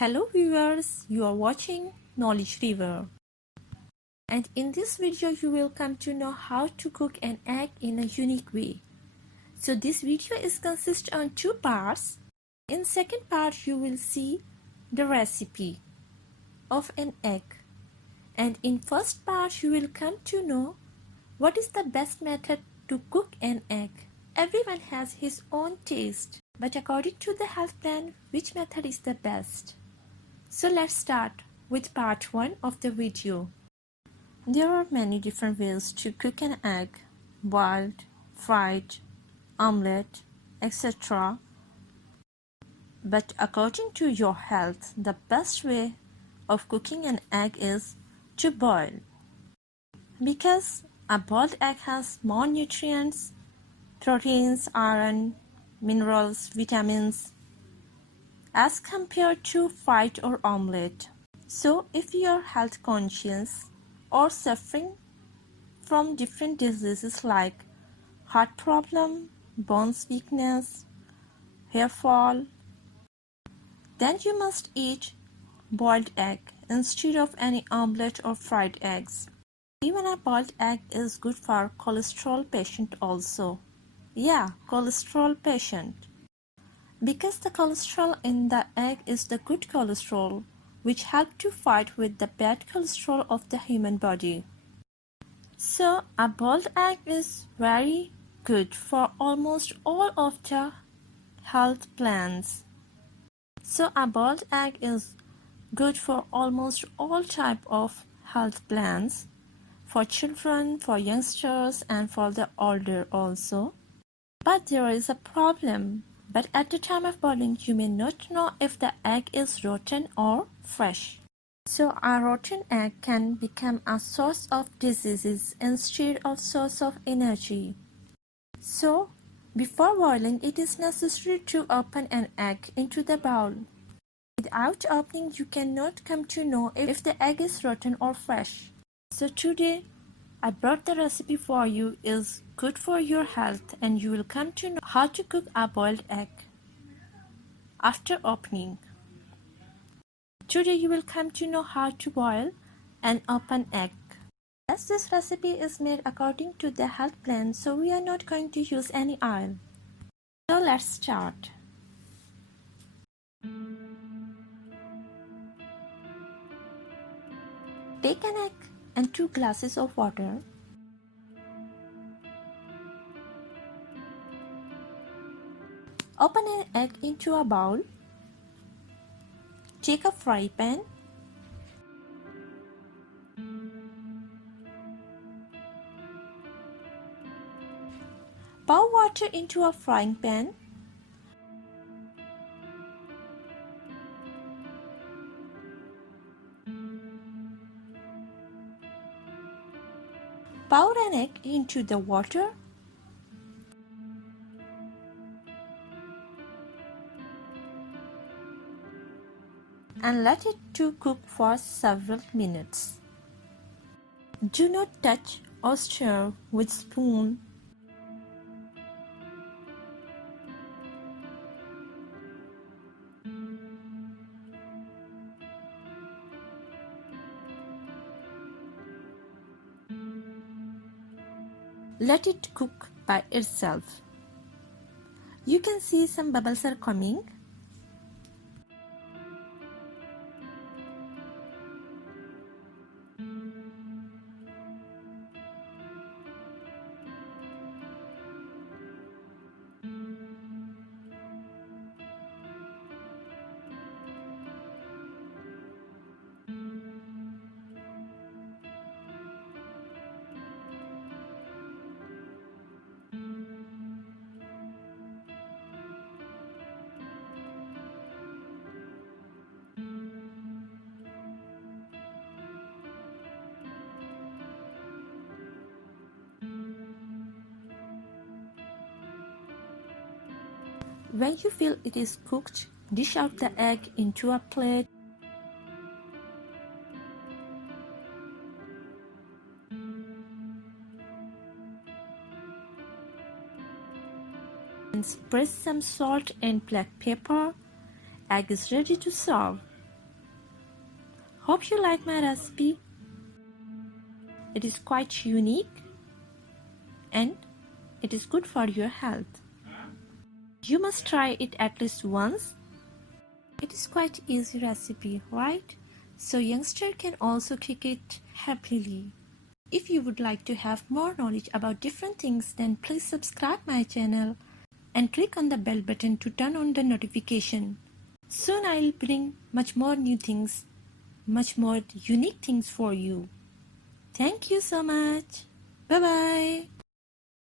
Hello viewers, you are watching Knowledge River. And in this video you will come to know how to cook an egg in a unique way. So this video is consist on two parts. In second part you will see the recipe of an egg. And in first part you will come to know what is the best method to cook an egg. Everyone has his own taste, but according to the health plan, which method is the best? So let's start with part 1 of the video. There are many different ways to cook an egg: boiled, fried, omelette, etc. But according to your health, the best way of cooking an egg is to boil. Because a boiled egg has more nutrients, proteins, iron, minerals, vitamins, as compared to fried or omelette. So if you are health conscious or suffering from different diseases like heart problem, bones weakness, hair fall, then you must eat boiled egg instead of any omelette or fried eggs. Even a boiled egg is good for cholesterol patient also. Yeah, cholesterol patient. Because the cholesterol in the egg is the good cholesterol, which help to fight with the bad cholesterol of the human body. So a boiled egg is very good for almost all of the health plans. So a boiled egg is good for almost all type of health plans, for children, for youngsters, and for the older also. But there is a problem. But at the time of boiling, you may not know if the egg is rotten or fresh. So a rotten egg can become a source of diseases instead of source of energy. So before boiling, it is necessary to open an egg into the bowl. Without opening, you cannot come to know if the egg is rotten or fresh. So today, I brought the recipe for you. Is good for your health, and you will come to know how to cook a boiled egg. After opening, today you will come to know how to boil an open egg. As this recipe is made according to the health plan, so we are not going to use any oil. So let's start. Take an egg and 2 glasses of water. Open an egg into a bowl. Take a fry pan. Pour water into a frying pan. Pour an egg into the water. And let it to cook for several minutes. Do not touch or stir with spoon. Let it cook by itself. You can see some bubbles are coming. When you feel it is cooked, dish out the egg into a plate. And spread some salt and black pepper. Egg is ready to serve. Hope you like my recipe. It is quite unique and it is good for your health. You must try it at least once. It is quite easy recipe, right? So youngster can also cook it happily. If you would like to have more knowledge about different things, then please subscribe my channel and click on the bell button to turn on the notification. Soon I'll bring much more new things, much more unique things for you. Thank you so much. Bye bye.